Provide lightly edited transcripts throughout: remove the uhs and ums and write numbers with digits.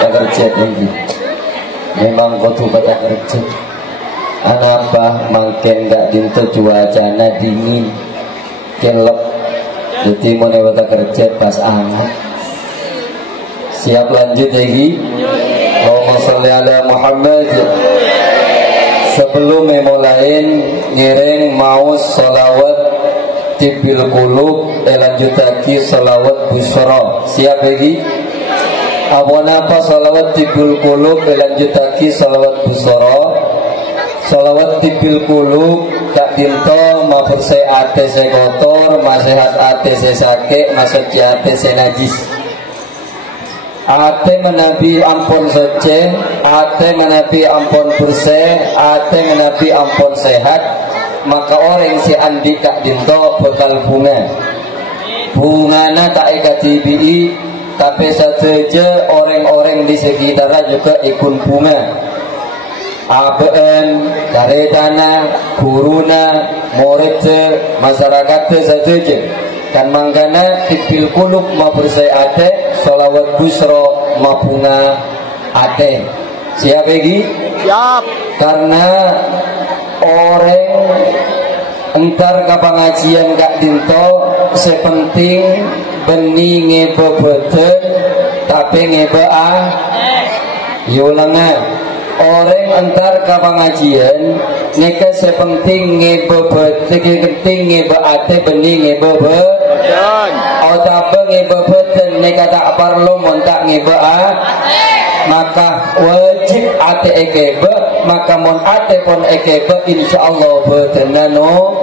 kerja tinggi memang kudu pada kerja anapa mungkin gak dintu cuacana dingin kelep jadi mau pada kerja pas hangat siap lanjut lagi Allahumma sholli ala Muhammad. Sebelum memulain ngiring mau sholawat tibil kulub lanjut lagi sholawat busra siap lagi apa sholawat tibil kulub lanjut lagi sholawat busra sholawat tibil kulub gak dinto mabur se ate se kotor masehat ate se sakit masuk ate se najis ate menabi ampun suci ate menabi ampun bersih ate menabi ampun sehat maka orang si andi kak dinto bekal bungana tak ikatibi tapi saja orang-orang di sekitar juga ikut bunga ABN, karetana, guruna, murid, masyarakat saja kan mangkana tipil kulub ma bersai ate sholawat busro ma bunga ate siap lagi? Siap karena orang entar ke pengajian gak dinto sepenting benih ngebe beten tapi ngebe yulanga orang entar ke pengajian neka sepenting ngebe beten penting ngebe ate benih ngebe beten atau ngebe beten neka tak perlu montak ngebe maka wajib ate ekebe maka mon ate pon ekebe insyaallah betenano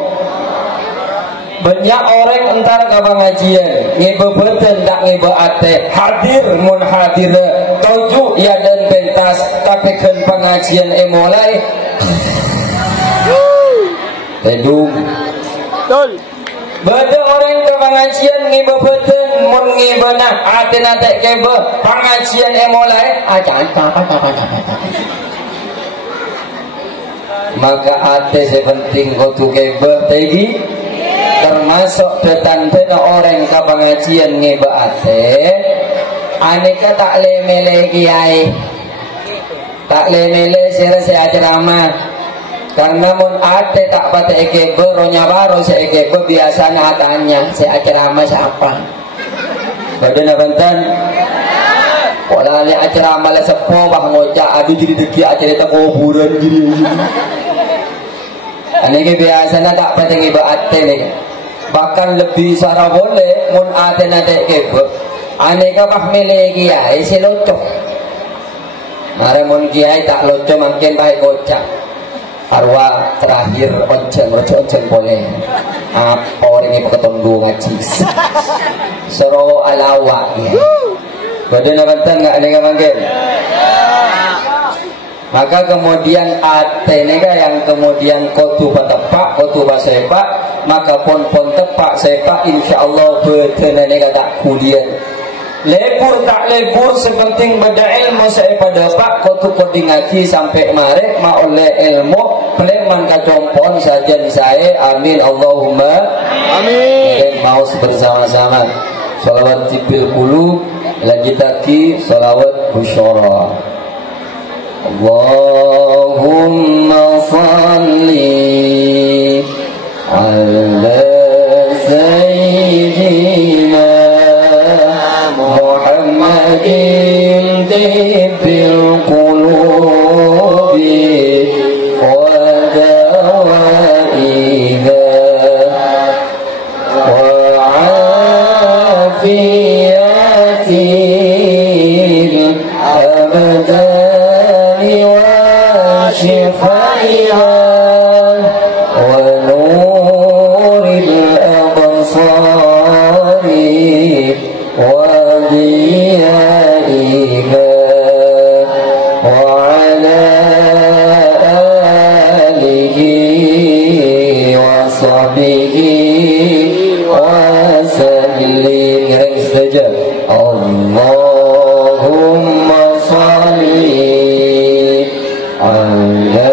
banyak orang entar ke pengajian ngebe beten tak ngebe ate hadir mon hadir tuju ya dan pentas tapi kan pengajian mulai tedung betul betul orang ke pengajian ngebe beten mon ngebe nah ate nate kebe pengajian mulai aja maka ate sepenting kudu kebe tadi termasuk petantena orang ke pengajian ngebe ate aneka tak lemele kiai tak lemele saya ceramah karena mun ate tak pate ekebe ronya baru saya ekebe biasanya atanya saya ceramah siapa badan abantan pola li ceramah le sepo bah ngocak aduh jadi deki acara tak kuburan jadi aneka biasanya tak pate ngebe ate nih bahkan lebih sarah boleh mun ate nate ekebe aneka bah mele kiai selocok mare mun kiai tak loco makin baik kocak arwah terakhir onceng boleh apa orang ini peketondu ngaji sero alawa badan abantan nggak ada manggil maka kemudian ate nega yang kemudian kotu patepak kotu basepak maka pon tepak sepak insyaallah betul nega tak kuliah lebur tak lebur sepenting pada ilmu saya pada pak kotu kodi ngaji sampai mare ma oleh ilmu pleman kacompon saja saya amin Allahumma amin mau bersama-sama sholawat tibil kulub lanjut lagi sholawat busyara Allahumma salli ala sayyidina Muhammadin tibil qulubi wa dawaiha wa afiyatil abdani wa shifaiha wa nuril absari wa ضيائها وعلى آله وصحبه وسلم استجاب اللهم صل على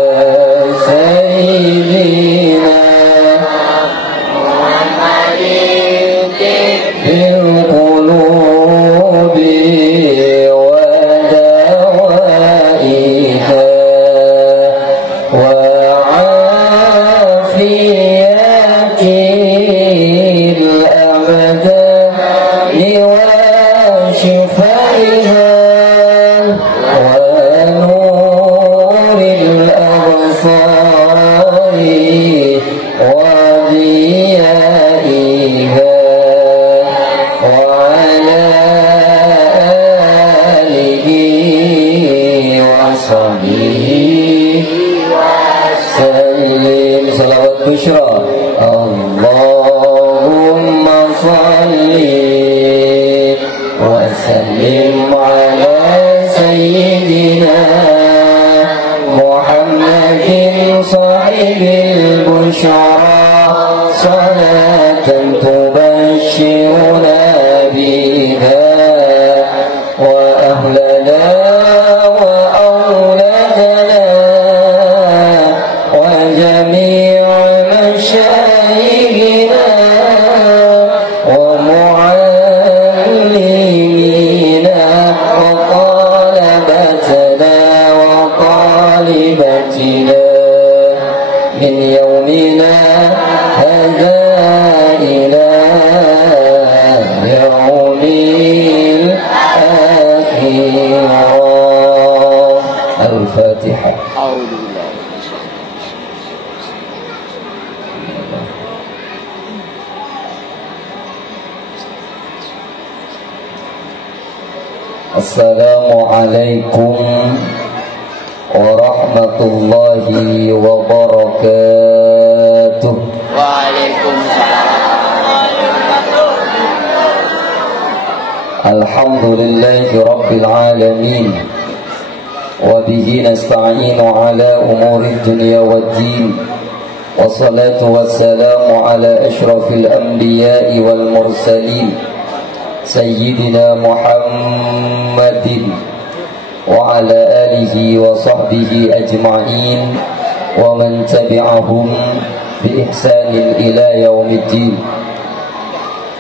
salli wa sallim salawat busyra Allahumma salli wa sallim ala sayyidina Muhammadin sahibil busyara salatan tubashshiruna biha wa ahlana من يومنا هذا إلى يوم الآخرة. الفاتحة. Assalamualaikum warahmatullahi wabarakatuh. Waalaikumsalam. Alhamdulillahi rabbil alamin wa bihi nasta'inu ala umuri dunya waddin wassalatu wassalamu ala ashrafil anbiya'i wal mursalin Sayyidina Muhammadin wa ala alihi wa sahbihi ajma'in wa man tabi'ahum bi ihsanin ila yaumiddin.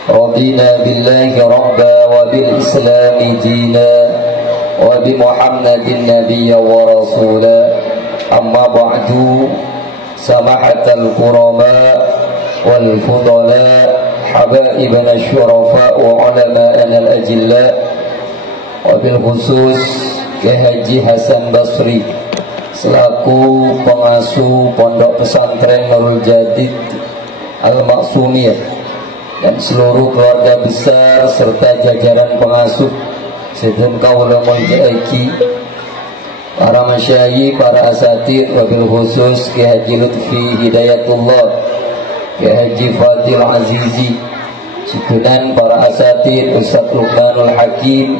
Radina billahi rabba wa bil islami dina wa bi Muhammadin nabiyya wa rasula. Amma ba'du, samahatal qurama wal fudala habaibana syurafa wa ulama'ana al-ajilla wa bil khusus Kiai Haji Hasan Basri selaku pengasuh Pondok Pesantren Nurul Jadid Al-Maksumiyah dan seluruh keluarga besar serta jajaran pengasuh sedun kaula muljaiki, para masyayikh, para asatidz, wabil khusus Kiai Haji Lutfi Hidayatullah, Kiai Haji Fadil Azizi, sedunan para asatidz Ustaz Luqmanul Hakim,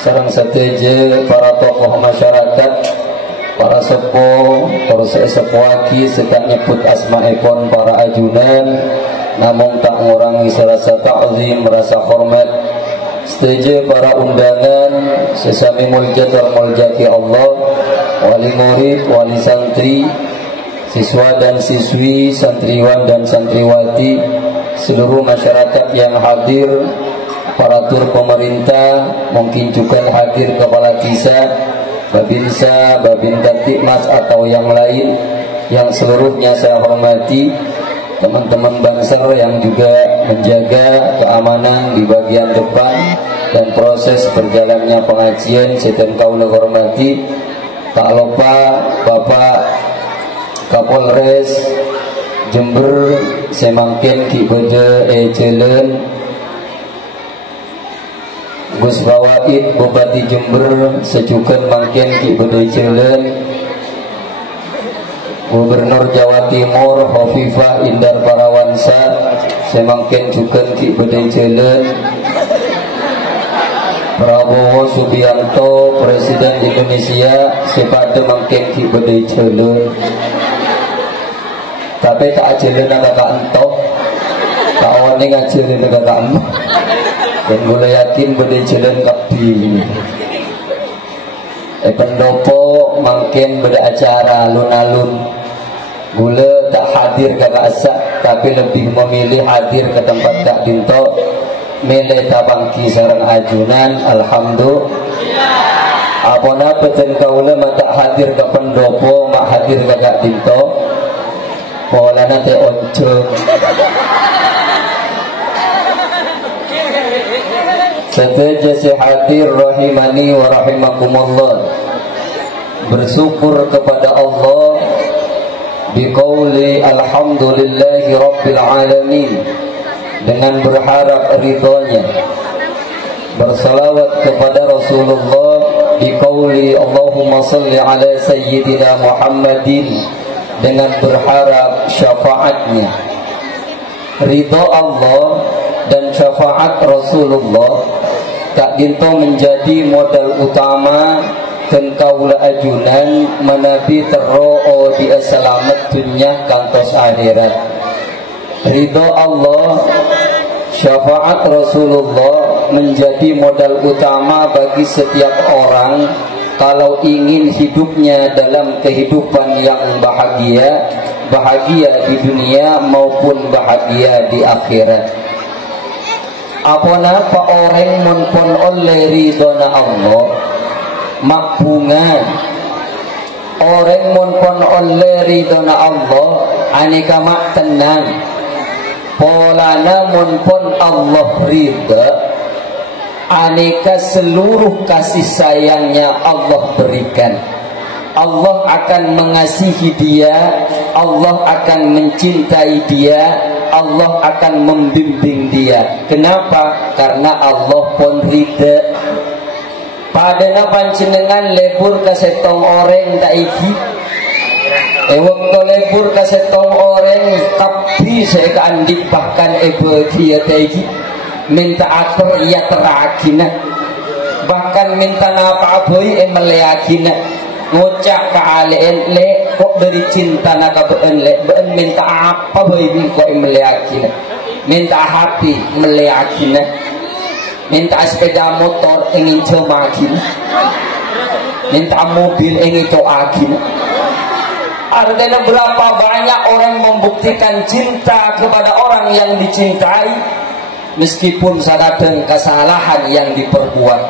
sareng sateje para tokoh masyarakat, para sepuh, para sepuaki, serta nyebut asma'ipun para ajunan, namun tak ngurangi rasa ta'zim, rasa hormat. Seteje para undangan, sesami muljat wal muljati Allah, wali murid, wali santri, siswa dan siswi, santriwan dan santriwati, seluruh masyarakat yang hadir, aparatur pemerintah, mungkin juga hadir kepala desa, babinsa, babinka Tikmas atau yang lain, yang seluruhnya saya hormati. Teman-teman Banser yang juga menjaga keamanan di bagian depan dan proses berjalannya pengajian, sedang kaula hormati. Tak lupa Bapak Kapolres Jember semangkin ki bede jalan, Gus Bawaid Bupati Jember sejukan mangkin ki bede jalan, Gubernur Jawa Timur Hovifah Indar Parawansa semangkin juga ki bede jalan, Prabowo Subianto Presiden Indonesia sepada mangkin ki bede jalan. Tapi tak ajarin agak entok, tak awalnya ngajarin agak entok, dan gue yakin bede jalan kapi. Pendopo mungkin beda acara alun-alun, gula tak hadir ke asak, tapi lebih memilih hadir ke tempat Kak Dinto, milih tabangki sarang ajunan. Alhamdulillah. Apona peten kaula tak hadir ke pendopo, mak hadir ke Kak Dinto. Pola nanti oncom. Setelah hadir rahimani wa rahimakumullah, bersyukur kepada Allah biqauli alhamdulillahi rabbil alamin, dengan berharap ridhonya, bersalawat kepada Rasulullah Biqauli Allahumma salli ala Sayyidina Muhammadin, dengan berharap syafaatnya, ridha Allah dan syafaat Rasulullah tak dinto menjadi modal utama dan kaula ajunan menabi teroo di selamat dunia kantos akhirat. Ridha Allah, syafaat Rasulullah menjadi modal utama bagi setiap orang kalau ingin hidupnya dalam kehidupan yang bahagia, bahagia di dunia maupun bahagia di akhirat. Apa orang monpon oleh ridhona Allah makbungan, orang monpon oleh ridhona Allah aneka mak tenang. Polana monpon Allah ridha, aneka seluruh kasih sayangnya Allah berikan. Allah akan mengasihi dia, Allah akan mencintai dia, Allah akan membimbing dia. Kenapa? Karena Allah pun ridha. Padana panjenengan lebur kasetong orang tak iki, waktu lebur kasetong orang tapi saya keandik bahkan dia tak iki minta atur ia terakina, bahkan minta napa aboy meleakina, ngocak ke alen le kok dari cinta nak been le been minta apa boy kok meleakina, minta hati meleakina, minta sepeda motor ingin cemakin, minta mobil ingin coakin. Artinya berapa banyak orang membuktikan cinta kepada orang yang dicintai meskipun sadadeng kesalahan yang diperbuat.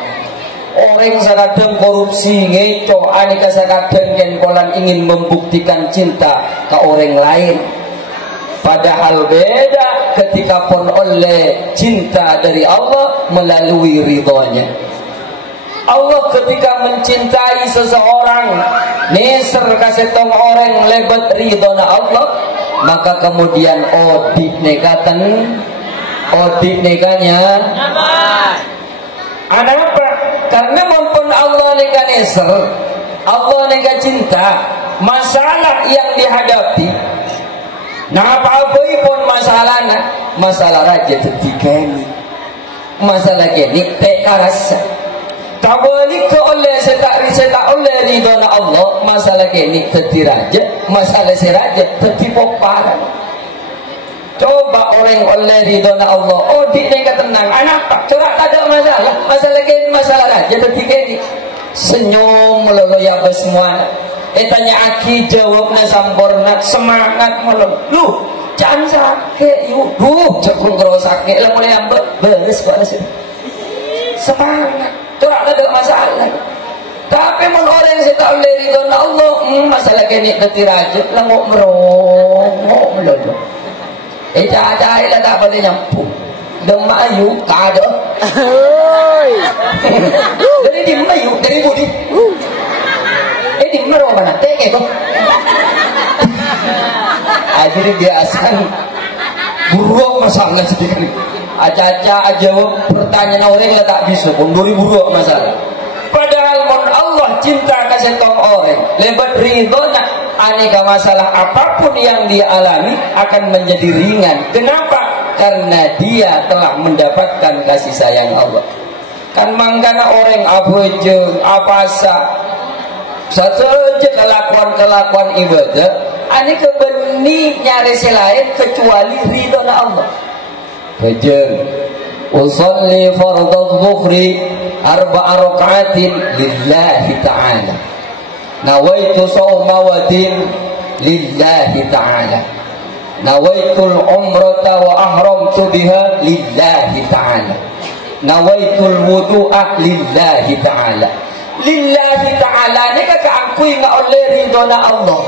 Orang sadadeng korupsi ngeco, aneka sadadeng kenkolan ingin membuktikan cinta ke orang lain. Padahal beda ketika pun oleh cinta dari Allah melalui ridhonya. Allah ketika mencintai seseorang, neser kasetong orang lebat ridhona Allah, maka kemudian odik negatan, odik neganya ada apa? Karena maupun Allah nega neser, Allah nega cinta, masalah yang dihadapi, nah apa-apa pun masalahnya, masalah raja ketika ini, masalah ini tak rasa. Kawali ke oleh setak oleh ridhona Allah, masalah ini teti raja, masalah si raja teti poparan. Coba orang oleh ridhona Allah, oh di nega tenang, anak pak, corak tak ada masalah, masalah ini masalah raja teti ini senyum melolo ya semua. Tanya aki jawabnya sampurna, semangat melolo. Lu jangan sakit, yuk, cekul keros sakit, lah mulai ambek beres kok sih. Semangat. Corak ada masalah. Tapi mun orang yang tak oleh ridhona Allah, masalah kini teti raja langok merongok melolo. Cahaya lah tak boleh nyampu. Demak ayu kada. Dari di mayu dari budi. Di merong mana? Teke tu. Jadi biasa buruk masalah sedikit. Aja jawab pertanyaan orang lah tak bisa pun 2000 masalah. Padahal mon Allah cinta kasih tong orang lebat ridhona, aneka masalah apapun yang dia alami akan menjadi ringan. Kenapa? Karena dia telah mendapatkan kasih sayang Allah. Kan mangkana orang abojeng apasa satu je kelakuan ibadah, aneka benih nyari selain kecuali ridhona Allah. Fajr usalli fardhu dhuhri arba'a raka'atin lillahi ta'ala, nawaitu shawma wadin lillahi ta'ala, nawaitul umrata wa ahramtu biha lillahi ta'ala, nawaitul wudu'a lillahi ta'ala. Lillahi ta'ala ni kakak akui nga oleh ridhona Allah.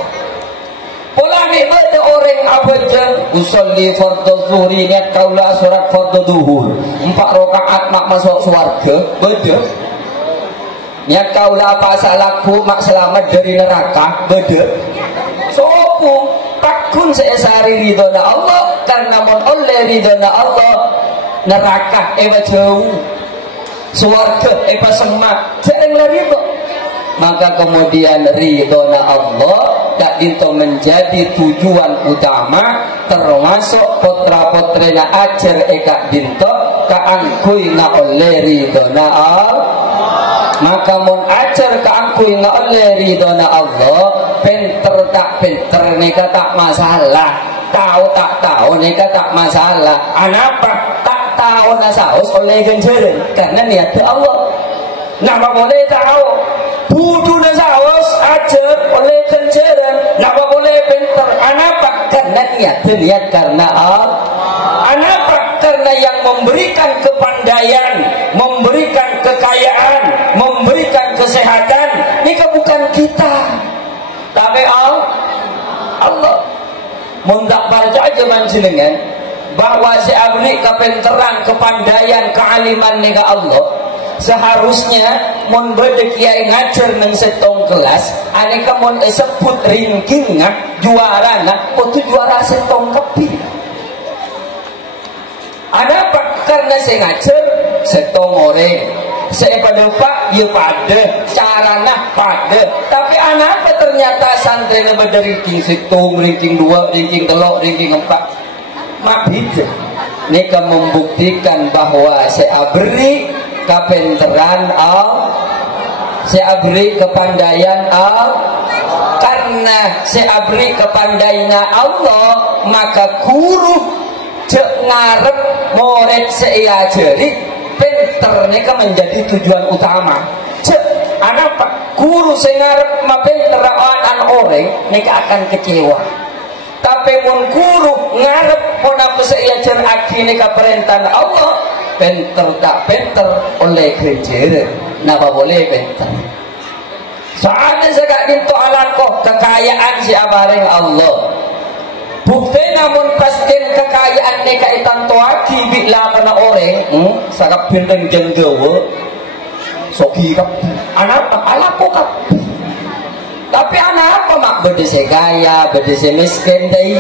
Pola ni beda orang apa je usolli fardhu zuhri niat kaula surat fardhu duhur 4 rakaat mak masuk surga beda. Niat kaula apa salahku mak selamat dari neraka beda. Sopo takun seesari ridhona Allah karena mon oleh ridhona Allah neraka jauh, surga semak jarang lari kok. maka kemudian ridhona Allah tak dinto menjadi tujuan utama, termasuk potra-potrena ajar eka dinto kaangkui na oleh ridhona Allah. Maka mun ajar kaangkui na oleh ridhona Allah, pinter tak pinter neka tak masalah, tahu tak tahu neka tak masalah. Anapa tak tahu nasaus oleh ganjaran karena niat Allah. Napa boleh tahu budu nasaus ajar oleh ganjaran, napa boleh pinter. Anapa karena niat karena Allah. Anapa karena yang memberikan kepandaian, memberikan kekayaan, memberikan kesehatan ini bukan kita, tapi Allah. Mundak baca aja manjenengan bahwa si abri kepenteran, kepandaian, kealiman nika Allah. Seharusnya mun bade kiai ngajar nang setong kelas, aneka mun sebut ranking juara itu juara setong kepi. Ada apa? Karena saya ngajar setong orang, saya pada pak, ya pada carana pada. Tapi anak apa ternyata santrinya pada ranking setong, ranking 2, ranking 3, ranking 4. Mak beda. Nika membuktikan bahwa saya beri kepenteran saya beri kepandaian karena saya beri kepandaian Allah, maka guru cek ngarep murid saya ajari pinter nika menjadi tujuan utama. Cek anak pak guru saya ngarep ma pinter an orang nika akan kecewa. Tapi mun guru ngarep pun apa saya ajar aki nika perintah Allah, pinter tak pinter oleh ganjaran, napa boleh pinter. Soalnya saya dinto alakoh kekayaan si abareng Allah. Bukti namun pastin kekayaan neka itan toaki bila kena orang, sakap bintang jenggawa, soki kap, anak alakoh kap. Tapi anak apa mak berdese kaya, berdese miskin dai.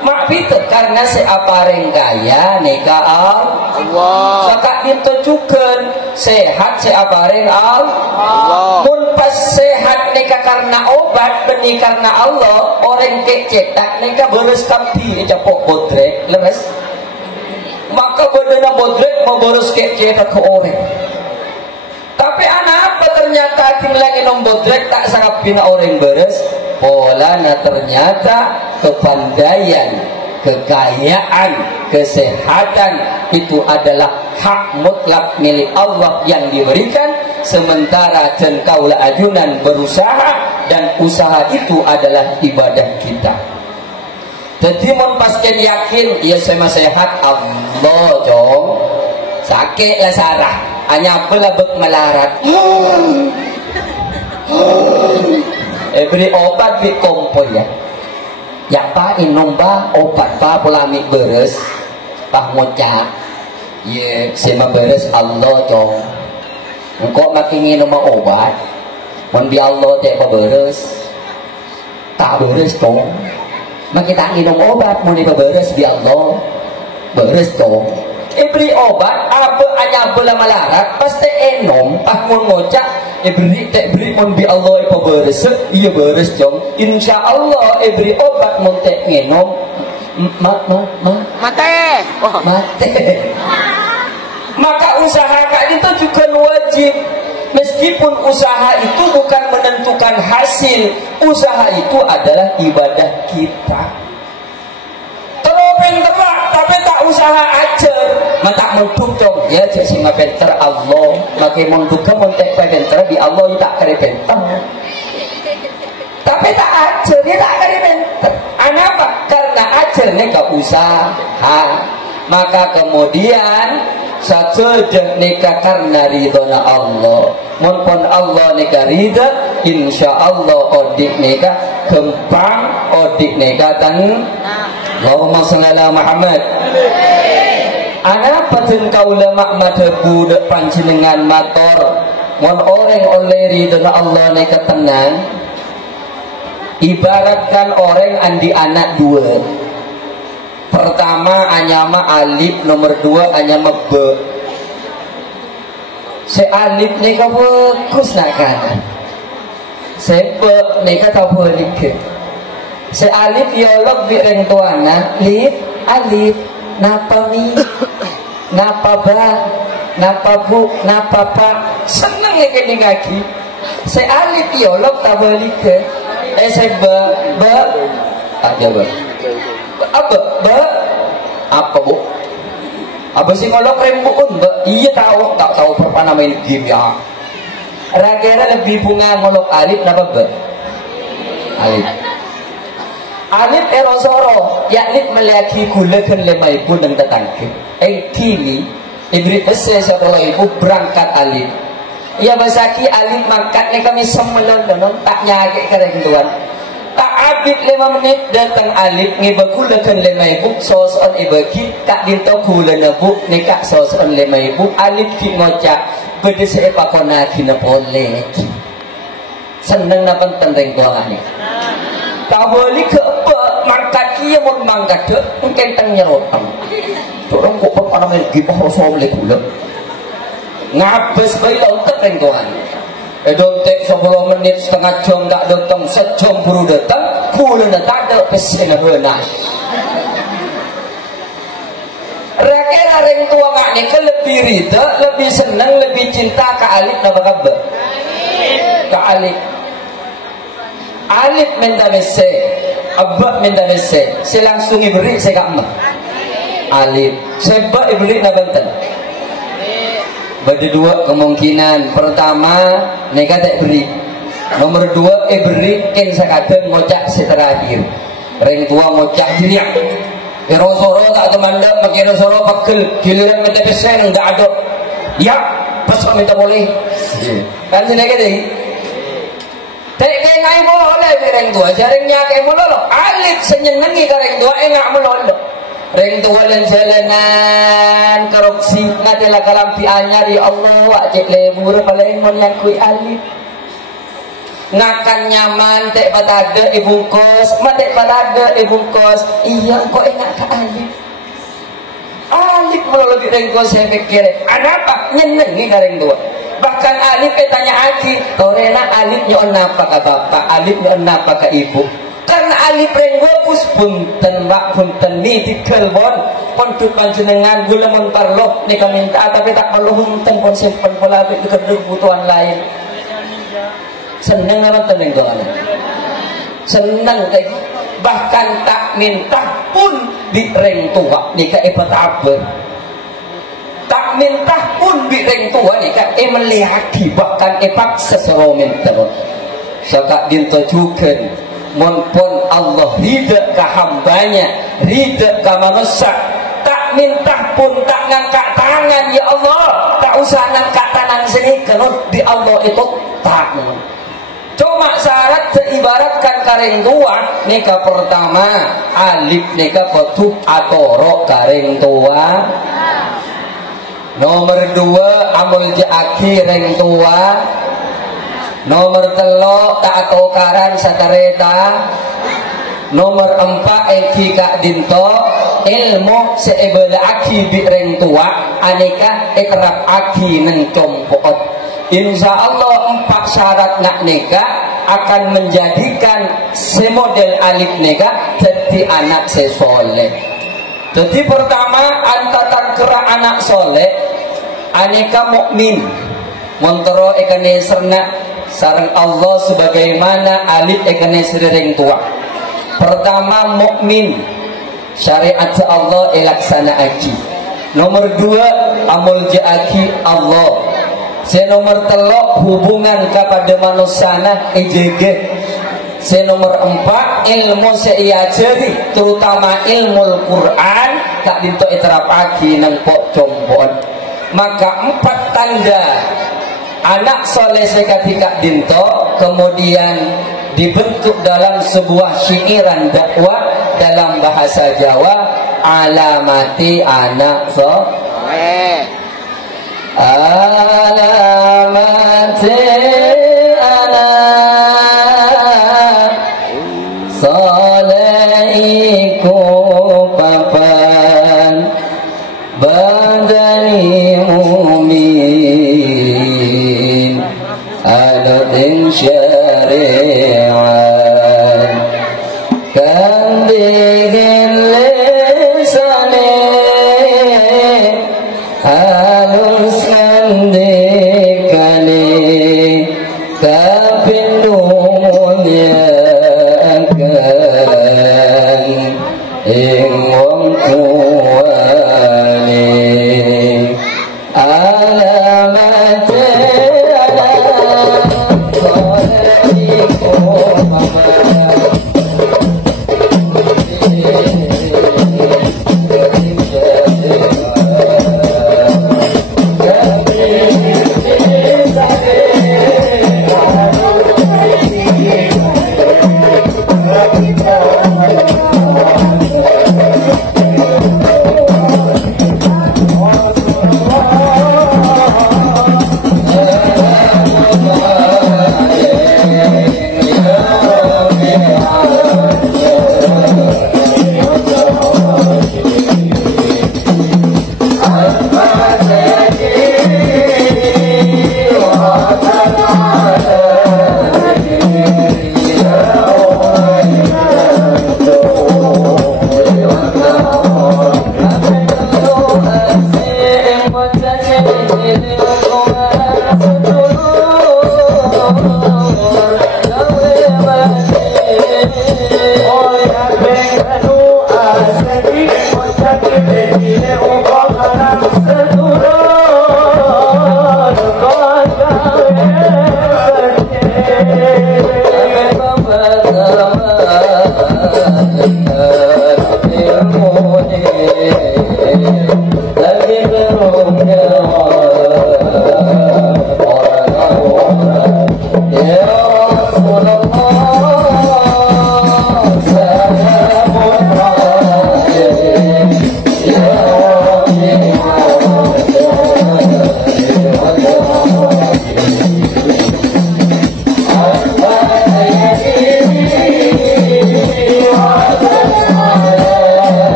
Mak itu karena si apareng kaya neka Allah. Sakak ditunjukkan sehat si apareng Allah. Pun pas sehat neka karena obat, benih karena Allah. Orang kecetak neka beres kapi capok bodrek leres. Maka bedena bodrek mau beres kecetak ke orang. Tapi anak apa ternyata tinggalin bodrek tak sangat bina orang beres. Polana ternyata kepandaian, kekayaan, kesehatan itu adalah hak mutlak milik Allah yang diberikan, sementara jengkaulah ajunan berusaha dan usaha itu adalah ibadah kita. Jadi mun pasken yakin ya sama sehat Allah jong sakit lah sarah hanya belabek melarat. Beri obat di kompor ya. Ya pak inomba obat pak polamik beres, pak ngocak. Ye sema beres Allah cong. Engkau makin minum obat, mun bi Allah teh beres. Tak beres cong. Makin tak minum obat mun beres bi Allah beres cong. Beri obat apa hanya bola malarat pasti enom pak mun ngocak. Beri mun bi Allah ipa beres, iya beres jong. Insya Allah beri obat mun tek ngenom mate. Maka usaha kak itu juga wajib. Meskipun usaha itu bukan menentukan hasil, usaha itu adalah ibadah kita. Pinter tapi tak usaha aja, tak menduk dong ya jadi singa pinter Allah, makai menduk ke mentek pinter di Allah tak kere pinter, tapi tak aja dia tak kere pinter. Kenapa? Karena ajarnya ke usaha. Maka kemudian sajadah nikah karena ridhona Allah. Mumpun Allah nikah ridha, insya Allah odik nikah gempang, odik nikah dan Allahumma sholli ala Muhammad. Ana paten kaulama madhabu dek panjenengan mator mon orang oleh ridha Allah nikah tenang. Ibaratkan orang andi anak dua. Pertama anyama alif, nomor dua anyama be. Se alif nikah bagus nak kan. Sebab ni kata balik ke. Se alif yolok bi reng tuana, lif, alif, napa mi, napa ba, napa bu, napa pa. Seneng ya kini kaki. Se alif yolok tak balik ke. Se ba, aja ba. Apa ba? Apa bu? Apa sih ngolok rembuun ba? Iya tahu, tak tahu perpana main game ya. Rakyatnya lebih bunga ngolok alif napa ba? Alif. Alif erosoro, yakni meliaki gula dan lemah ibu dan tetangga. Kini ibrit ese setelah ibu berangkat alif. Ia basaki alif mangkatnya kami semenon tak nyakit kereng tuan. Tak abid 5 menit datang alif ngiba gula dan lemah ibu soson ibagi tak dinto gula nabu nikah soson lemah ibu alif ki ngocak beda sepa kona kina boleh. Seneng napan tenteng tuangannya. Tak boleh ke apa mangkat kia mau mangkat ke mungkin tengnya rotang orang kok apa namanya gimana rasa boleh gula ngabes bayi lontek rengkuan dontek 10 menit setengah jam tak datang sejam baru datang gula tak ada pesen benar rakyat reng tua ngaknya ke lebih rida lebih senang lebih cinta ke alif nama kabar ke alif alif mendamese abba mendamese saya langsung ibri saya kamma alif sebab ibri nabantan bagi dua kemungkinan pertama neka tak beri nomor 2 ibri ken sakadeng ngocak seterakhir reng tua ngocak diriak erosoro tak kemandang pakai erosoro pegel giliran mendamese enggak ada ya pas minta boleh kan sini gitu tak ngai boleh reng tua jaringnya kayak mulu lo alif senyenengi ke reng tua enggak mulu lo reng tua dan jalanan korupsi ngadalah kalampi anyar ya Allah wak cek lebur paling mon yang kui alif ngakan nyaman tak patada ibu kos matek patada ibu kos iya kok enggak ke alif alif mulu lebih reng tua saya pikir ada apa nyenengi ke reng tua bahkan alif tanya Aki korena alif nyon apa ke bapak alif nyon apa ke ibu karena alif renggopus punten mbak punten ni dikelbon pondut panjenengan gula memperloh ni kami minta tapi tak perlu punten pun simpen pola itu kebutuhan lain seneng apa teneng doang seneng bahkan tak minta pun di reng tua ni ke ibat abel tak minta pun bireng tua ni kan melihat bahkan epak seseromen terus saka dintujukan monpon Allah ridha ke hambanya ridha ke manusia tak minta pun tak ngangkat tangan ya Allah tak usah ngangkat tangan sini kalau di Allah itu tak cuma syarat ibaratkan kareng tua nikah pertama alif nikah kotuh atoro kareng tua nomor 2 amul jaki reng tua nomor 3 tak tokaran satareta nomor 4 eki kak dinto ilmu seebel aki bi reng tua aneka ekrab aki neng compot insya Allah 4 syarat nak nikah akan menjadikan semodel alif nikah jadi anak sesoleh. Jadi pertama antatan kera anak soleh aneka mukmin montoro ekane serna sareng Allah sebagaimana alif ekane sereng tua. Pertama mukmin syariat Allah elaksana aki. Nomor 2 amul jaaki Allah. Nomor 3 hubungan kepada manusia ejege. Nomor 4 ilmu seiajari terutama ilmu Al-Quran tak dinto iterapaki nang pok compon. Maka 4 tanda anak soleh sekatika dinto kemudian dibentuk dalam sebuah syairan dakwah dalam bahasa Jawa alamati anak soleh alamati soleiku papan badani mumin adatin syari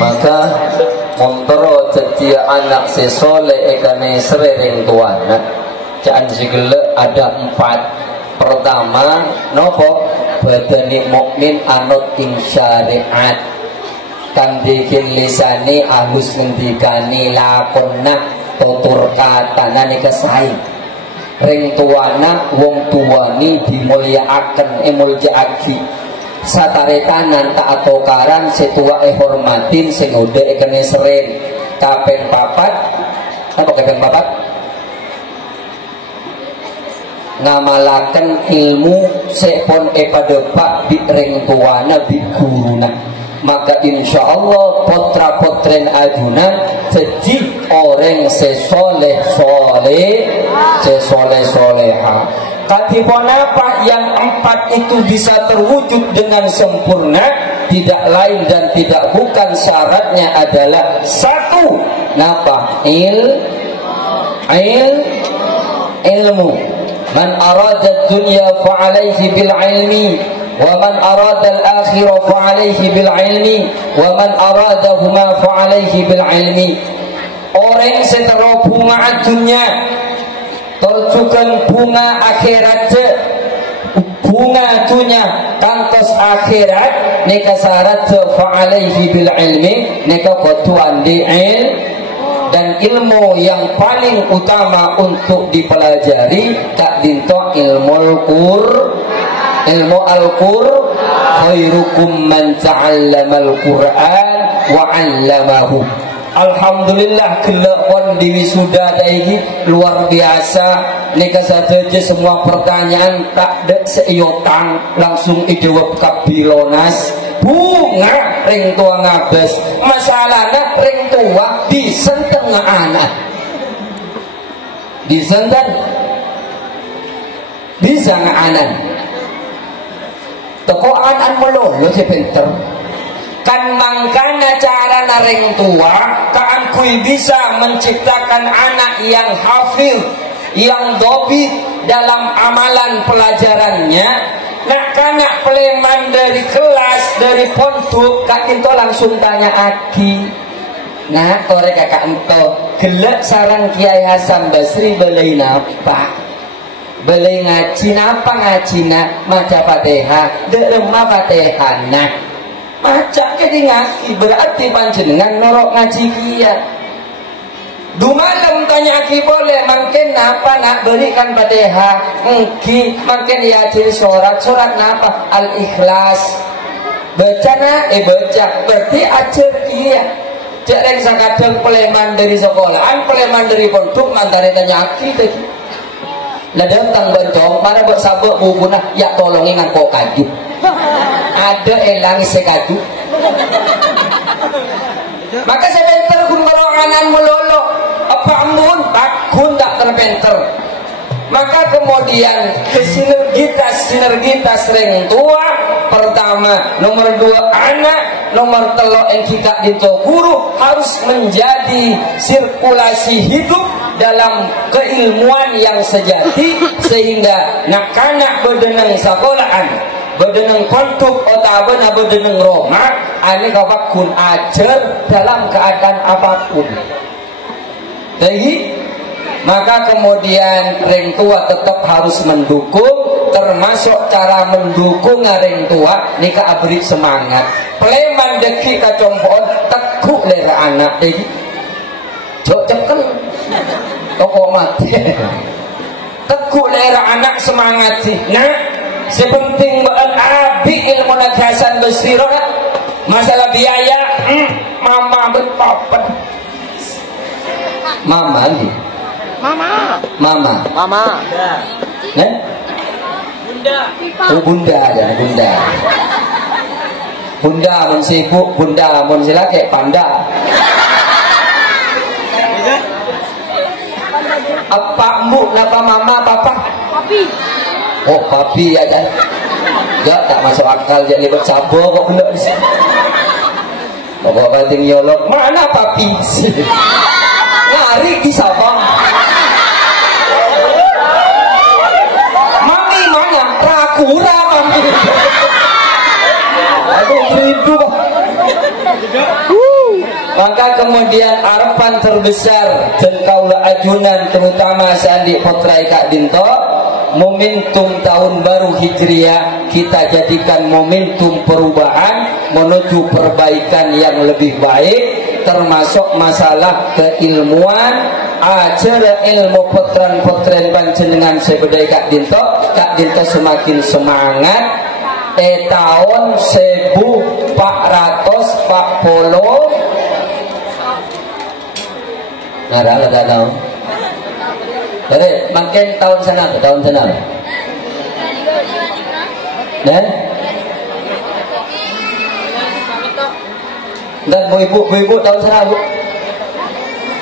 Maka montoro cetia anak sesole ekane serering tuana caan sigele ada 4. Pertama nopo badani mukmin anut ing syariat kang dikin lisani alus ngendikani lakonna tutur katana kesaing ring tuana wong tuani dimulyakaken emuljaaki sataretanan tak atokaran setua hormatin sing udah ekene sering kaping 4 apa kaping 4 ngamalaken ilmu sepon padepak di ring tuana di guruna maka insya Allah potra-potren aduna jadi orang sesoleh soleha. Katipun apa yang 4 itu bisa terwujud dengan sempurna tidak lain dan tidak bukan syaratnya adalah 1 napa ilmu. Man arada dunya fa alaihi bil ilmi wa man arada al akhirah fa alaihi bil ilmi wa man aradahuma fa alaihi bil ilmi. Orang setero bunga dunia terjukan bunga akhirat bunga dunia kantos akhirat nika syarat fa alaihi bil ilmi nika kudu andi dan ilmu yang paling utama untuk dipelajari tak dinto ilmu al-Qur khairukum man ta'allama al-Qur'an wa 'allamahu. Alhamdulillah kelakon di wisuda daiki luar biasa nika saja semua pertanyaan tak dek seiotang langsung idewep kabilonas bunga ring tua ngabes masalahnya ring tua disenten anak disenten bisa anak toko anak melulu si pinter kan mangkana cara nareng tua kan kui bisa menciptakan anak yang hafil yang dobit dalam amalan pelajarannya nak kanak peleman dari kelas dari pondok kak itu langsung tanya aki nah korek kakak ento gelek sarang Kiai Hasan Basri belai napa belai ngaji napa ngajina maca Fatihah dek remah Fatihah nah maca ke di ngaki berarti panjenengan norok ngaji kia Dumalam tanya aki boleh makin napa nak berikan Fatihah engki makin ya jadi surat napa Al-Ikhlas baca na baca berarti ajar iya jarang sakadang peleman dari sekolahan peleman dari pondok mantare tanya aki tadi lah datang bencong mana buat sabuk bubuna ya tolongin ngangkok kaju ada elang sekaju maka saya tergun kanan melolo apa amun takun tak terpenter maka kemudian sinergitas reng tua pertama nomor 2 anak nomor telok yang kita dito guru harus menjadi sirkulasi hidup dalam keilmuan yang sejati sehingga nak-anak berdenang sekolahan berdenang kontuk otabana berdenang Roma ane kawakun ajar dalam keadaan apapun. Jadi maka kemudian reng tua tetap harus mendukung termasuk cara mendukung reng tua nika abri semangat peleman deki kacompon tekuk lera anak jadi jok cekel toko mati tekuk lera anak semangat sih nah sepenting buat abi ilmu nagasan besiro masalah biaya mama berpapan mama nih Mama. Nah? Bunda aja, bunda. Bunda mun sibuk, bunda mun silake panda. Apa mu napa mama papa? Papi. Oh, papi aja. Ya tak masuk akal jadi bersabo kok benda di sini. Pokoknya tinggal mana papi? Ngari di Sabang. Mami mana? Rakura mami. Aduh rindu. Maka kemudian harapan terbesar dan kaula ajunan terutama Sandi Potrai Kak Dinto momentum tahun baru Hijriah kita jadikan momentum perubahan menuju perbaikan yang lebih baik termasuk masalah keilmuan acara ilmu potren panjenengan sebedai Kak Dinto semakin semangat tahun 1440 nara ada tahu makin tahun sana nah dan ibu tahun sana bu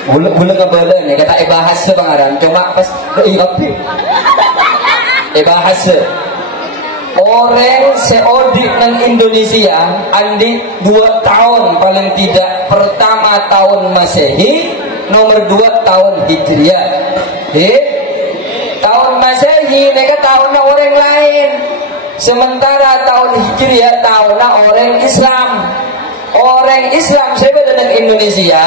bulan ngebalan ya kata bahasa pengarang cuma pas keingetin bahasa orang seodik nang Indonesia andi 2 tahun paling tidak pertama tahun Masehi nomor 2 tahun Hijriah tahun Masehi mereka tahun orang lain sementara tahun Hijriah tahun orang Islam sebenarnya Indonesia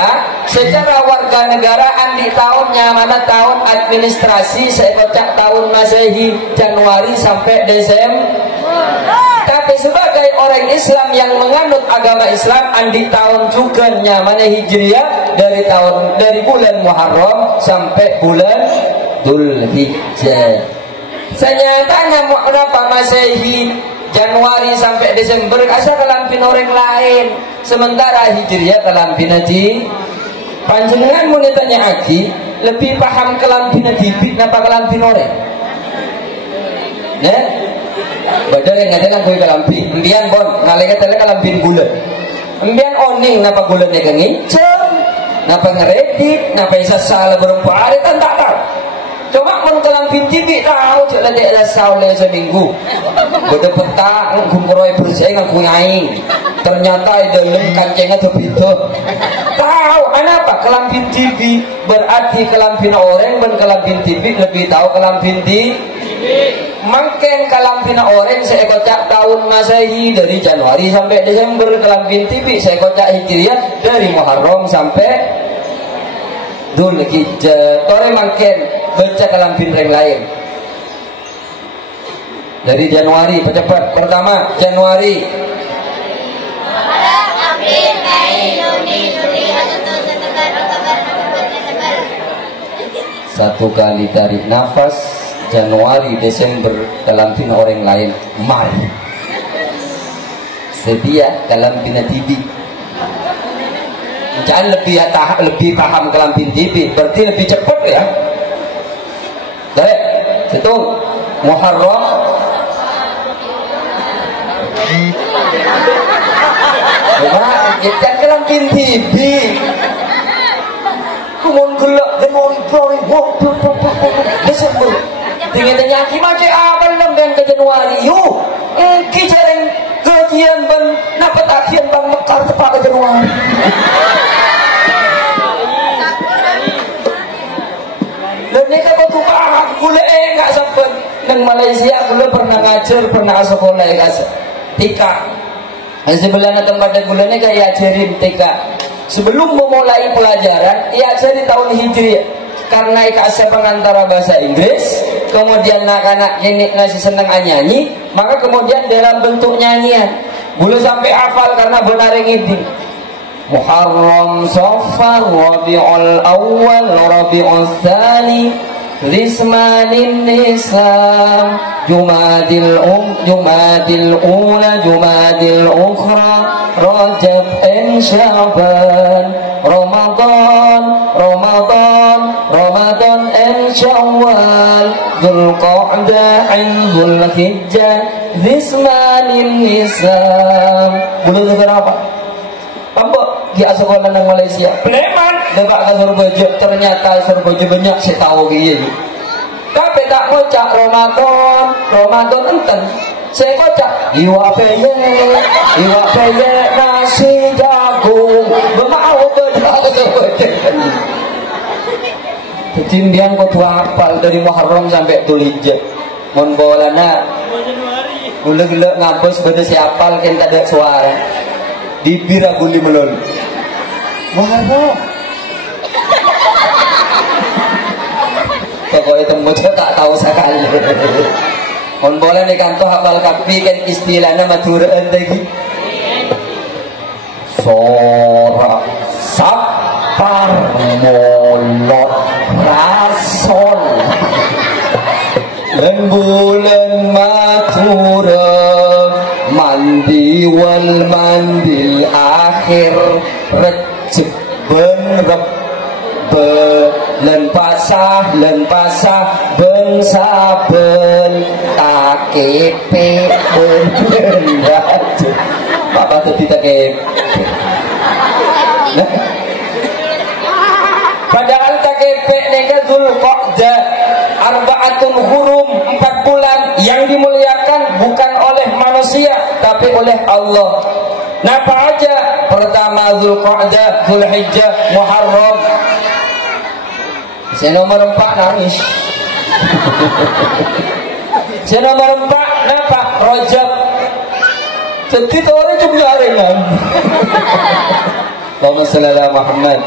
secara warga negaraan di tahunnya mana tahun administrasi saya kocak tahun Masehi Januari sampai Desember tapi sebagai orang Islam yang menganut agama Islam andi tahun juga mana Hijriah dari bulan Muharram sampai bulan Dzulhijjah senyatanya berapa Masehi Januari sampai Desember asal kelampin orang lain sementara Hijriah kelampin di panjenengan mau ditanya lagi lebih paham kelampin di napa kelampin orang nah badal yang ada nang kelampin embian bon ngalih kata kelampin bulan embian oning napa bulannya kengincem napa ngeredit napa isa salah berapa hari kan tak tahu coba mun kelampin TV tahu cek lagi ada saule seminggu beda petang gumroy bersih ngaku nyaing ternyata dalam kancingnya terbito tahu apa kelampin TV berarti kelampin orang dan kelampin TV lebih tahu kelampin TV makin kelampin orang saya kocak tahun Masehi dari Januari sampai Desember kelampin TV saya kocak Hijriah dari Muharram sampai Dzulhijjah tore makin baca kelampin yang lain dari Januari percepat pertama Januari April Mei Juni Juli Agustus September Oktober November Desember Satu kali tarik nafas, Januari, Desember, dalam pina orang lain, mari. Sedia dalam pina TV. Jangan lebih paham dalam pina TV, berarti lebih cepat ya. Baik, itu Muharram. Jangan dalam pina TV. Kumun gelak dengan Desember. Tinggal tanya macam apa dalam ke Januari. Yuk, kijaran kajian ban napa takian bang mekar tepat ke Januari. Dan ni kata tu paham gula enggak sampai nang Malaysia gula pernah ngajar pernah sekolah guys. Tika. Sebelah tempat gula ni kayak ajarin tika. Sebelum memulai pelajaran, ia ajari tahun Hijriah. Karena ika pengantara bahasa Inggris, kemudian anak-anak ini ngasih senang nyanyi, maka kemudian dalam bentuk nyanyian. Belum sampai hafal karena benar ini. Muharram, Safar, Rabiul Awal, Rabiul Tsani, Rismanin Islam, Jumadil Ula, Jumadil Ukhra, Rajab and Sya'ban, Ramadan and Syawal, Dzulqa'dah and Dzulhijjah, Rismanin Islam. Belum dengar apa? Pambok di sekolah nang Malaysia. Preman debak ke Surabaya, ternyata Surabaya banyak saya tahu gini. Tapi tak kocak Ramadan enten. Saya kocak iwak peye nasi jagung bermau betul. Kecindian kau tua hafal dari Muharram sampai Dzulhijjah. Mon bolana gula-gula ngapus pada siapal kan tak ada suara. Dibira guli melon. Muharram. Pokoknya tembus tak tahu sekali. Mon bola ni kantor hafal kapi kan istilahnya maturaan lagi. Sorak sapar molot rason bulan matura mandi wal mandil akhir Recep benrep len pasah ben saben takepe ben ratu apa tadi takepe padahal takepe nega Dzulqa'dah arba'atun hurum 4 bulan yang dimuliakan bukan oleh manusia tapi oleh Allah. Napa aja? Pertama Dzulqa'dah, Dzulhijjah, Muharram. Saya nomor 4 nangis. Saya nomor 4 napa? Rajab. Jadi orang cuma jaringan. Allahumma shalli ala Muhammad.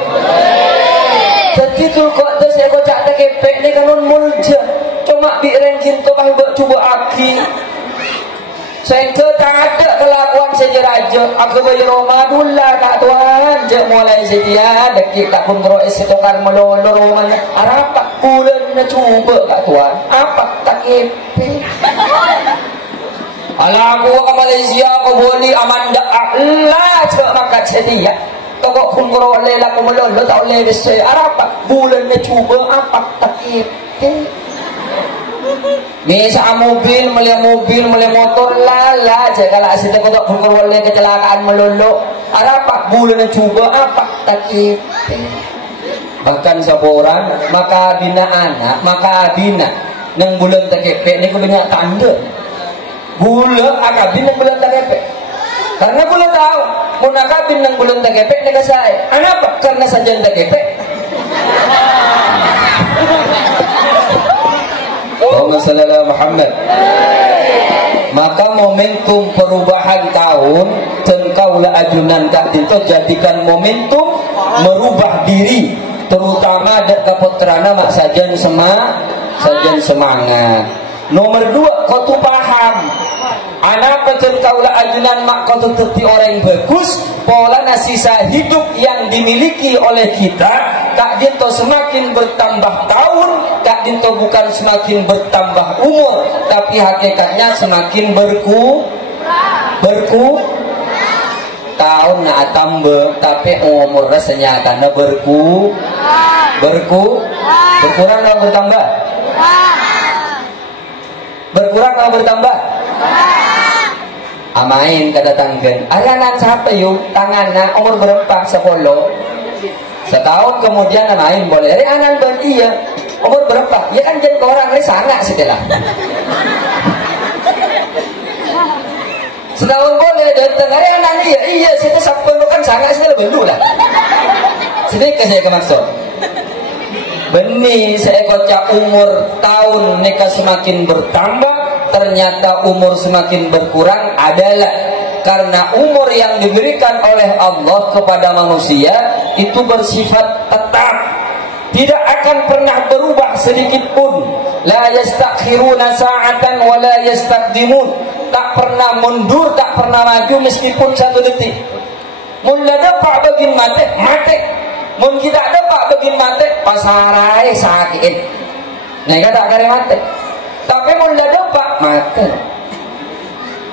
Jadi Dzulqa'dah saya kocak tekepek ni kan mulja. Cuma biren cinta bah cuba aki. Saya tak ada kelakuan saya raja. Aku bayar Ramadan lah kak Tuhan. Je mulai sedia dekik tak pun terus setokar melolor Ramadan. Apa bulan nak cuba kak Tuhan? Apa tak kepe? Alah aku ke Malaysia aku boleh amanda Allah cak makat sedia. Kau pun terus lelah aku melolor tak boleh desai. Apa bulan nak cuba? Apa tak kepe? Misa mobil, melihat motor lala je kalau asyik kau tak berkorban kecelakaan melulu. Apa bulan cuba apa tak bahkan seorang maka bina anak maka bina nang bulan tak kepek ni kau banyak tanda bulan akabin nang bulan tak kepek karena bulan tahu mau nakabin nang bulan tak kepek ni kasai apa karena saja tak kepek. Allahumma shalli ala Muhammad. Maka momentum perubahan tahun tengkaulah ajunan kak itu jadikan momentum merubah diri terutama dak kaputrana mak sajan semangat. Nomor 2 kau tu paham anak tengkaulah ajunan mak kau tu terti orang bagus pola sisa hidup yang dimiliki oleh kita tak itu semakin bertambah tahun Kak dinto bukan semakin bertambah umur, tapi hakikatnya semakin berku tahun nak tambah, tapi umur rasanya karena berkurang atau bertambah? Berkurang atau bertambah? Amain kata tanggen. Anak siapa yuk? Tangannya umur berapa? 10. Setahun kemudian main boleh. Dari anak iya. Umur berapa? Ya kan jadi orang ini sangat setelah. Setahun boleh datang. Dari anak iya. Situ sapun kan sangat setelah belu lah. Sedikit saya kemaksud. Benih seekotnya umur tahun nikah semakin bertambah, ternyata umur semakin berkurang adalah karena umur yang diberikan oleh Allah kepada manusia itu bersifat tetap, tidak akan pernah berubah sedikit pun. La yastakhiruna sa'atan wa la yastaqdimun. Tak pernah mundur, tak pernah maju meskipun 1 detik. Mun la dapat bagi mate. Mun kita dapat bagi mate pasarai sakit. Nah kata kare mate. Tapi mun la dapat mate.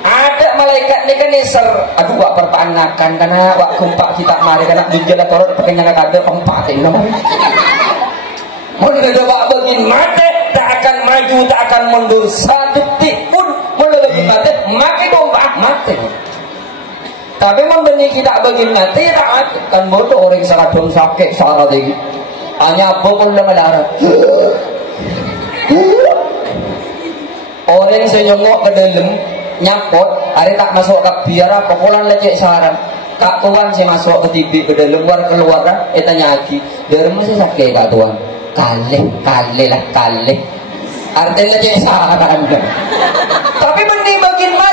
Ada malaikat ni kan ser, aduh wak perpanakan karena wak kumpak kita mari karena dijala torot pakai nyangka kada empat ini namanya. Mun la dapat bagi mate tak akan maju, tak akan mundur 1 detik pun. Mun la bagi mate makai domba mate. Tapi membeli kita bagi mati tak mati kan bodoh orang saradom sakit sarah lagi. Hanya apa pun dah darah. Orang senyongok ke dalam nyapot, hari tak masuk ke biar apa pulang lecek sarang. Kak tuan saya masuk ke TV ke dalam keluar kan, tanya lagi. Dari masih sakit kak tuan. Kale lah. Artinya lecek sarang. Tapi mending bagi mati.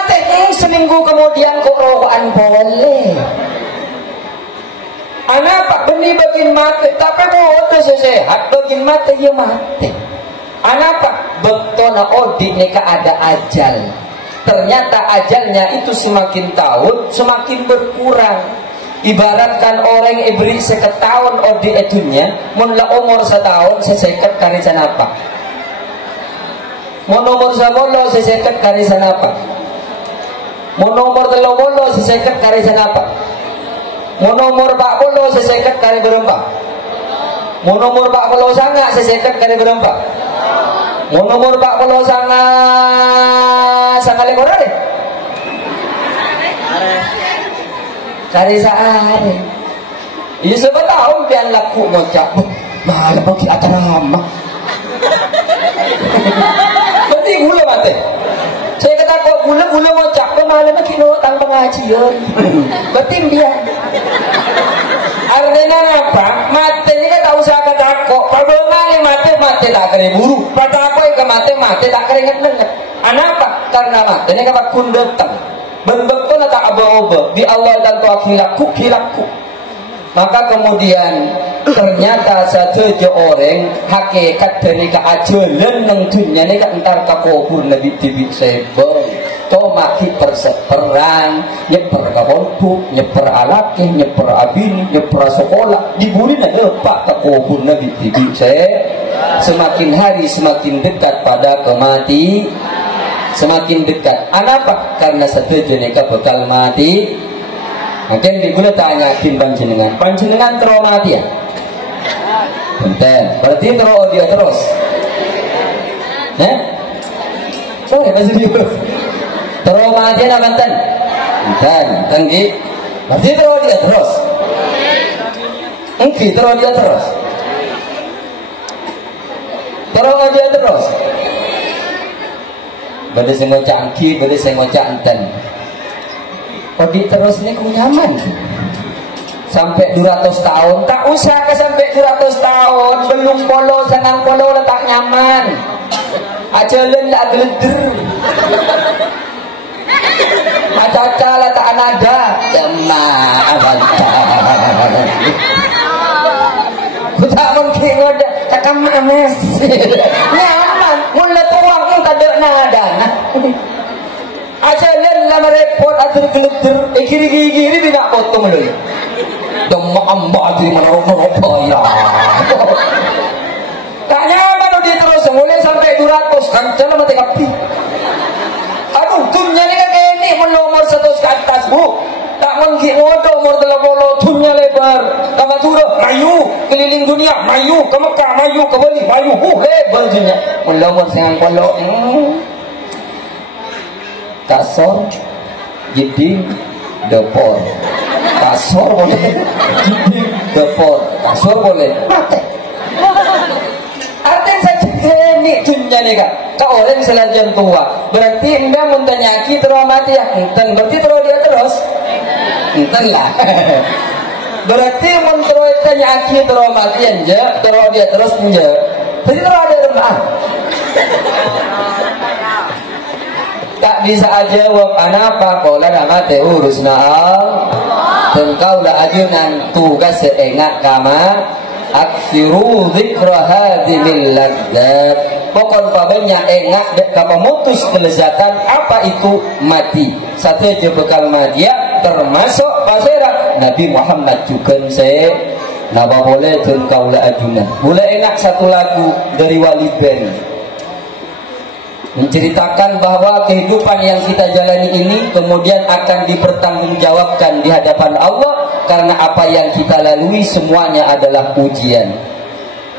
Seminggu kemudian kok rokokan boleh. Anak pak benih bagi mati, tapi bodoh sehat bagi mati ya mati. Anak pak betul na odik neka ada ajal. Ternyata ajalnya itu semakin tahun semakin berkurang. Ibaratkan orang ibri seketahun odik itunya, mula umur setahun seseket karisan apa? Mun umur 10 seseket karisan apa? Mun nomor 30 seseket karisan apa? Mun nomor 40 seseket kari berempat. Mun nomor 40 sangat seseket kari berempat. Mun nomor 40 sangat lekor deh. Kari sehari. Iya sebab tahu pian laku ngocap. Malah bagi acara ramah. Berarti gula mati. Saya kata kok gula mau cak malam lagi notang pengajian. Betim dia. Artinya apa? Matenya kan tak usah kata kok. Perbengan mati tak kering buru. Kata apa yang mati tak keringet nenget. Kenapa? Karena matenya kan kun datang. Berbekon tak abah-abah. Di Allah dan Tuhan hilaku. Maka kemudian ternyata saja orang hakikat dari keajalan nang dunia ni kan entar kabur nabi tibi sebel to maki perseperan nyeper kabonpu nyeper alaki nyeper abini nyeper sekolah diburi nak lepak kabur nabi tibi semakin hari semakin dekat pada kemati semakin dekat. Kenapa? Karena saja ni bakal mati. Mungkin diguna tanya panjenengan trauma dia. Bentar, berarti dia terus. Oh, masih dia. Trauma dia nak benten. Dan tinggi. Berarti dia terus. Mungkin dia terus. Dia terus. Bade sing ngocak angki, bade sing ngocak enten. Kodi terus ini ku nyaman sampai 200 tahun. Tak usah ke sampai 200 tahun. Belum polo sangang polo letak nyaman. Ajalan tak geleder. Macaca letak anada. Jemaah abad. Ku tak mungkin ada takam ames. Nyaman. Mula tuang tak ada nada. Ajalan lama repot atur geleder. Kiri tidak potong dulu. Demi amba di mana ya. Tak nyaman dia terus 200 kan dalam mati kapi. Aduh, dunia ni kan ini menomor 100 ke atas bu. Tak mengki modal umur 30 dunia lebar. Kamu turun mayu keliling dunia, mayu ke Mekah, mayu ke Bali, mayu lebar dunia. Menomor sangat kolok. Kasor, jeding, depor. Kasor boleh, jeding, depor. Kasor boleh, mati. Artinya saja ini dunia ni kak. Kau orang selajan tua. Berarti anda mentanyaki terus mati ya. Enten berarti terus dia terus. Enten lah. Berarti terus tanyaki terus mati anja, terus dia terus anja. Jadi terus ada rembaan. Tak bisa aja jawab anapa kau lah mati urus naal. Dan kau lah ajunan tugas seenak kama. Aksiru dzikra hadhil ladzat. Pokon pabanya enggak dek memutus kelezatan apa itu mati. Satu je bekal madia termasuk pasera Nabi Muhammad juga saya napa boleh tun kaula ajunan. Boleh enak satu lagu dari Wali Band menceritakan bahwa kehidupan yang kita jalani ini kemudian akan dipertanggungjawabkan di hadapan Allah karena apa yang kita lalui semuanya adalah ujian.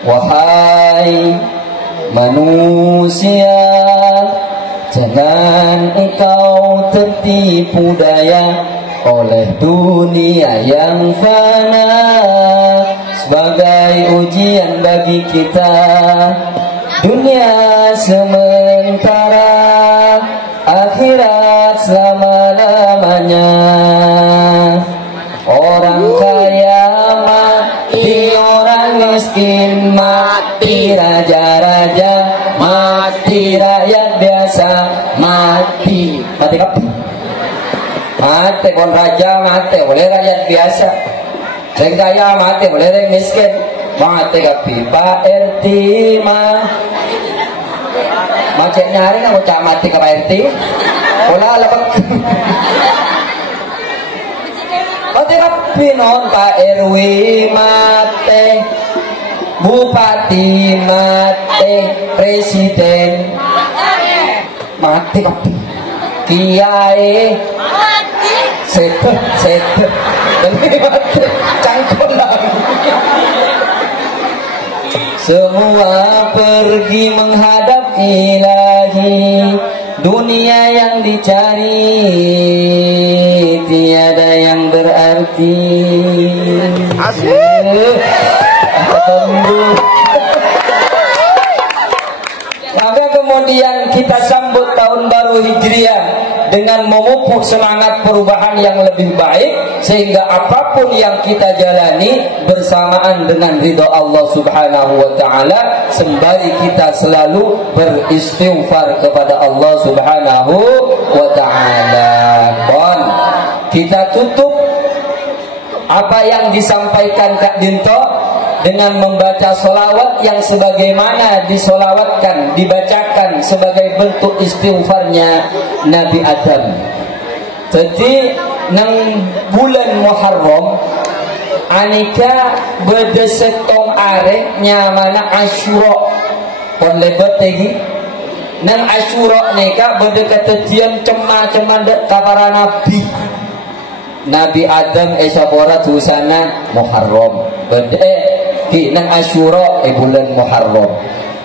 Wahai manusia, jangan engkau tertipu daya oleh dunia yang fana sebagai ujian bagi kita. Dunia sementara, akhirat selama-lamanya. Orang kaya mati, orang miskin mati, raja-raja mati, rakyat biasa mati. Mati kapan? Mati pun raja mati, boleh rakyat biasa. Yang kaya mati, boleh yang miskin mati kapan? Pak RT macet nyari nak ucap mati ke Pak RT. Pola lepak. Mati kapan non Pak RW mati, Bupati mati, Presiden mati kapan? Kiai mati, sete demi mati cangkul lagi. Semua pergi menghadap ilahi, dunia yang dicari tiada yang berarti. Asyik. Maka kemudian kita sambut tahun baru Hijriah dengan memupuk semangat perubahan yang lebih baik sehingga apapun yang kita jalani bersamaan dengan ridha Allah Subhanahu wa taala sembari kita selalu beristighfar kepada Allah Subhanahu wa taala. Bon, kita tutup apa yang disampaikan Kak Dinto dengan membaca solawat yang sebagaimana disolawatkan, dibacakan sebagai bentuk istighfarnya Nabi Adam. Jadi nang bulan Muharram anika berdesetong are nyamana Asyura pon lebet lagi nang Asyura nika berdekatan cema-cema dek para nabi. Nabi Adam esapora tusana Muharram nang Asyura bulan Muharram.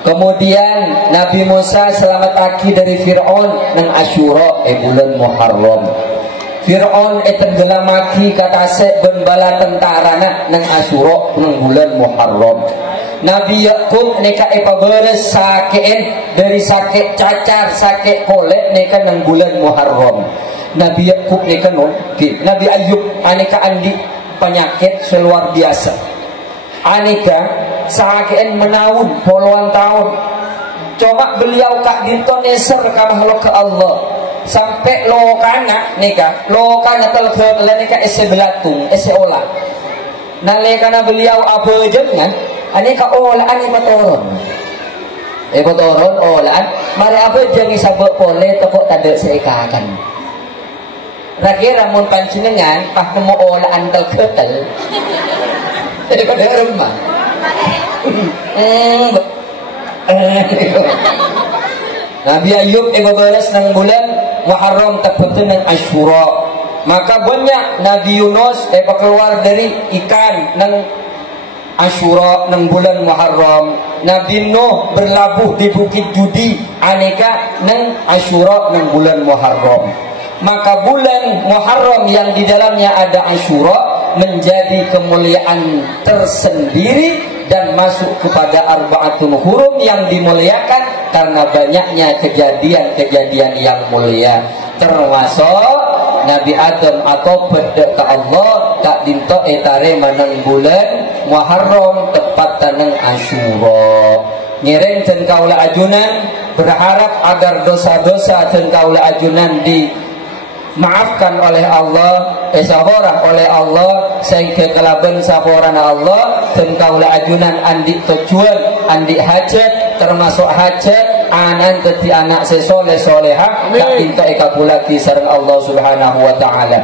Kemudian Nabi Musa selamat aki dari Fir'aun nang Asyura bulan Muharram. Fir'aun tenggelamaki kata sek ben bala tentara nang Asyura nang bulan Muharram. Nabi Yakub neka paberes sakit dari sakit cacar, sakit kolek neka nang bulan Muharram. Nabi Yakub neka Nabi Ayub aneka andi penyakit seluar biasa. Aneka sakian menaun puluhan tahun. Coba beliau Kak Dinto neser ke makhluk ke Allah sampai lokana nika lokana telfon nika ese belatung ese olah. Nalekana beliau apa jengan aneka olah ani patoron. Patoron olahan mari apa jangi sabuk pole tepuk tanda seikakan. Rakira mun pancinengan pas mau olahan telketel pada rumah. Nabi Ayub beres nang bulan Muharram tepatnya nang Asyura. Maka banyak Nabi Yunus keluar dari ikan nang Asyura nang bulan Muharram. Nabi Nuh berlabuh di Bukit Judi aneka nang Asyura nang bulan Muharram. Maka bulan Muharram yang di dalamnya ada Asyura menjadi kemuliaan tersendiri dan masuk kepada Arba'atul Hurum yang dimuliakan karena banyaknya kejadian-kejadian yang mulia, termasuk Nabi Adam atau bedek ke Allah tak dinto etare manang bulan Muharram tepat tanang Asyura. Ngiring dan kaula ajunan berharap agar dosa-dosa dan kaula ajunan dimaafkan oleh Allah, saborah oleh Allah, sehingga kelaban saborana Allah dan kaula ajunan andik tujuan, andik hajat termasuk hajat anan teti anak sesoleh soleha tak dinto ekabulaki sareng Allah Subhanahu wa taala.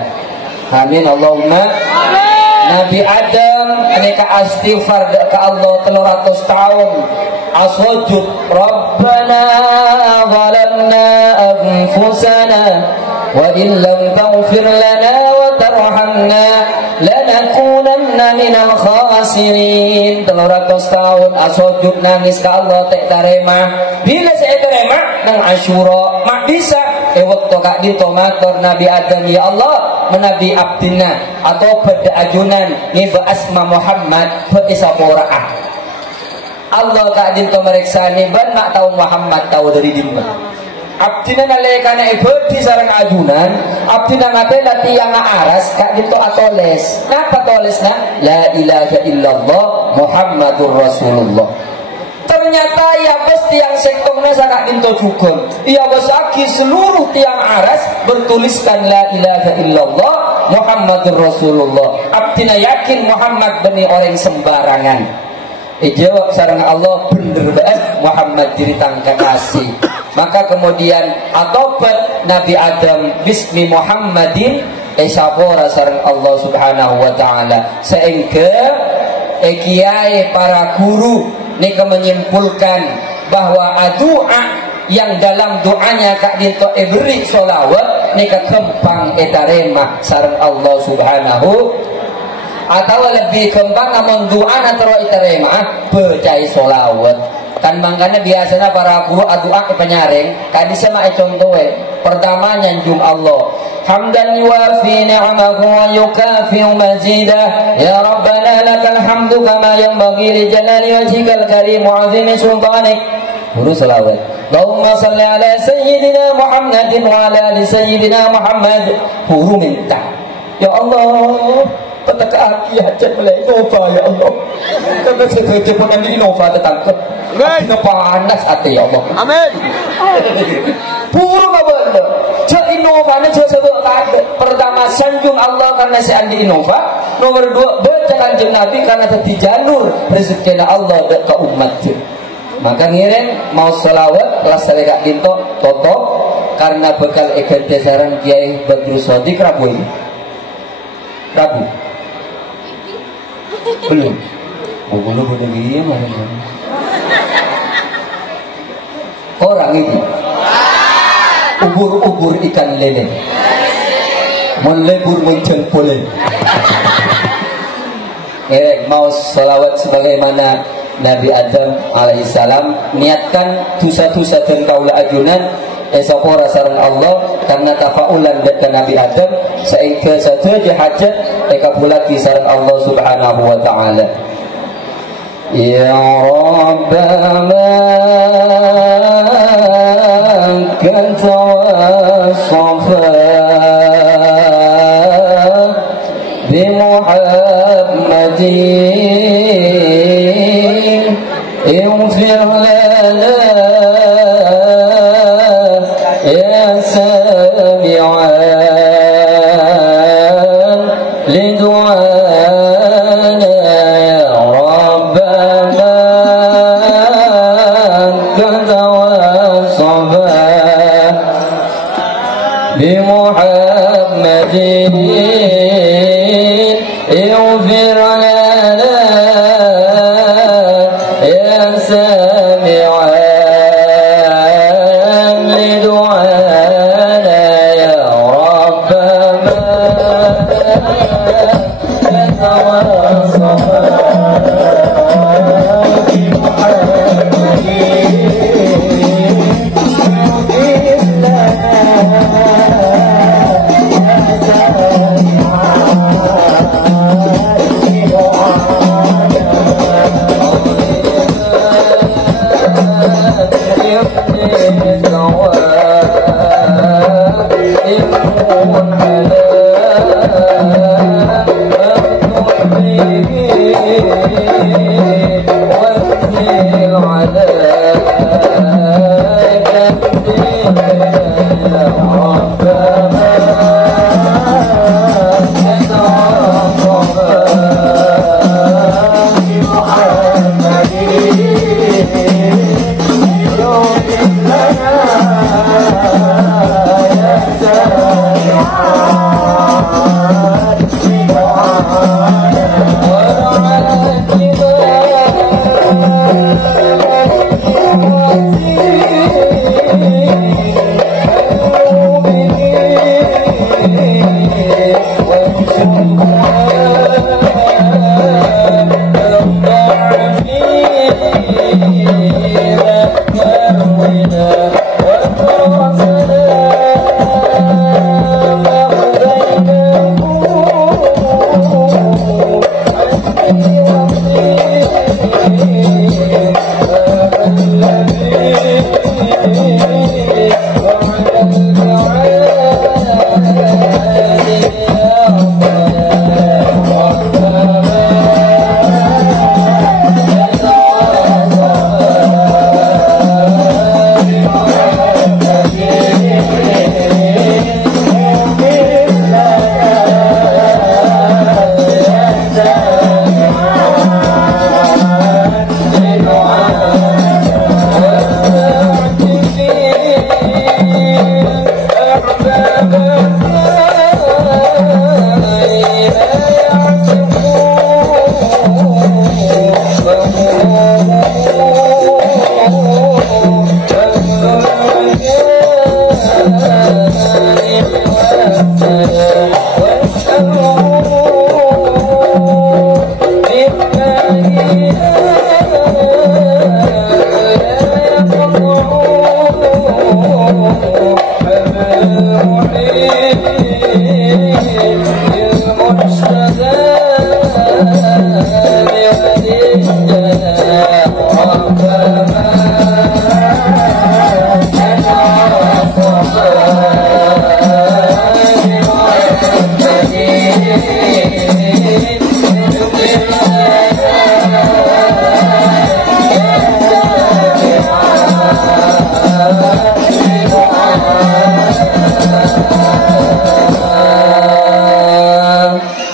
Amin Allahumma amin. Nabi Adam aneka istighfar ke Allah 300 tahun aswajud Rabbana zalamna anfusana wa illam taghfir lana wa tarhamna lanakunanna minal khasirin. 300 tahun aswajud nangis ke Allah tak terima. Bila saya terima nang Asyura mak bisa waktu kak dito matur Nabi Adam ya Allah menabi abdina atau pada ajunan ngiba asma Muhammad bagi sapora'ah Allah kak dito meriksa ban mak tahu Muhammad tahu dari dimba abdina nalekana ibadi sarang ajunan abdina ngabela tiang aras kak dito atoles napa tolesna la ilaha illallah Muhammadur Rasulullah. Ternyata ya bos tiang sektongnya sangat dinto jugon. Ya bos aki seluruh tiang aras bertuliskan la ilaha illallah Muhammadur Rasulullah. Abdina yakin Muhammad benih orang sembarangan. Jawab sarang Allah bener banget Muhammad diri tangka kasih. Maka kemudian atobat Nabi Adam bismi Muhammadin sabora sarang Allah Subhanahu wa taala. Sehingga kiai para guru nika menyimpulkan bahwa doa yang dalam doanya kak dinto beri solawat nika kempang etarema sareng Allah Subhanahu atau lebih kempang namun doa nataro etarema percaya solawat kan makanya biasanya para guru doa penyaring kadi sama contohnya pertama nyanjung Allah hamdan yuwafi ni'amahu wa yukafi'u mazidah ya rabbana lakal hamdu kama yanbaghi li jalali wajhikal karim wa 'azimi sultanik. Guru selawat Allahumma salli ala sayyidina Muhammadin wa ala ali sayyidina Muhammad. Guru minta ya Allah petaka aki hajat mulai Innova ya Allah karena sekerja pun nanti Innova tertangkap amin panas hati ya Allah amin puru ngabala cak Innova ini sebut ada pertama sanjung Allah karena si andi Innova nomor 2 baca kanjeng Nabi karena tadi jalur rezeki Allah ke umat. Maka ngiring mau selawat kelas selekak dinto toto karena bekal ikan tesaran Kiai Badrul Shadiq Rabu ini Rabu belum belum begini orang ini ubur-ubur ikan lele melebur muncul boleh mau salawat sebagaimana Nabi Adam alaihissalam niatkan dosa-dosa dan kaula ajunan esapora sareng Allah karena tafaulan dengan Nabi Adam sehingga saja hajat ekabulati sareng Allah Subhanahu wa taala. Ya Rabbana kanta wasafa bi Muhammadin ighfir lana ya sami'an lidu'ana ya Rabbana kanta wasafa bi Muhammadin اغفر لنا يا سامع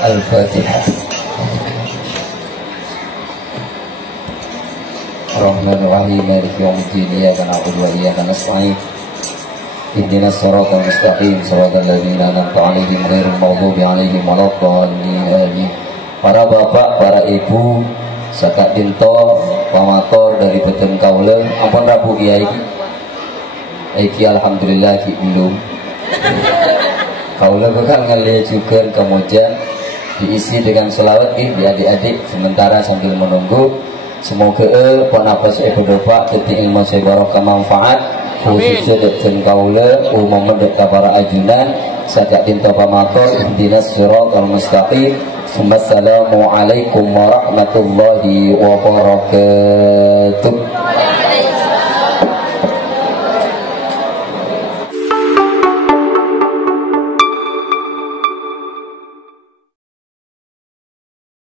Al-Fatihah. Rahmanir-Rahim, Maliki yaumiddin, iyyaka na'budu wa iyyaka nasta'in. Ihdinas siratal mustaqim, siratal ladzina an'amta 'alaihim ghairil maghdubi 'alaihim waladdallin. Amin. Para bapak, para ibu, sakak dinto pamator dari beten kaula, ampun Rabu kiai iki alhamdulillah ki belum. Kaula bakal ngeliajukan kemudian diisi dengan selawat di adik-adik sementara sambil menunggu. Semoga ponapos berdoa detik ilmu sebarokah manfaat khususnya detik kaula umum detik para ajunan sakak dinto pamator ihdinas siratal mustaqim. Assalamualaikum warahmatullahi wabarakatuh.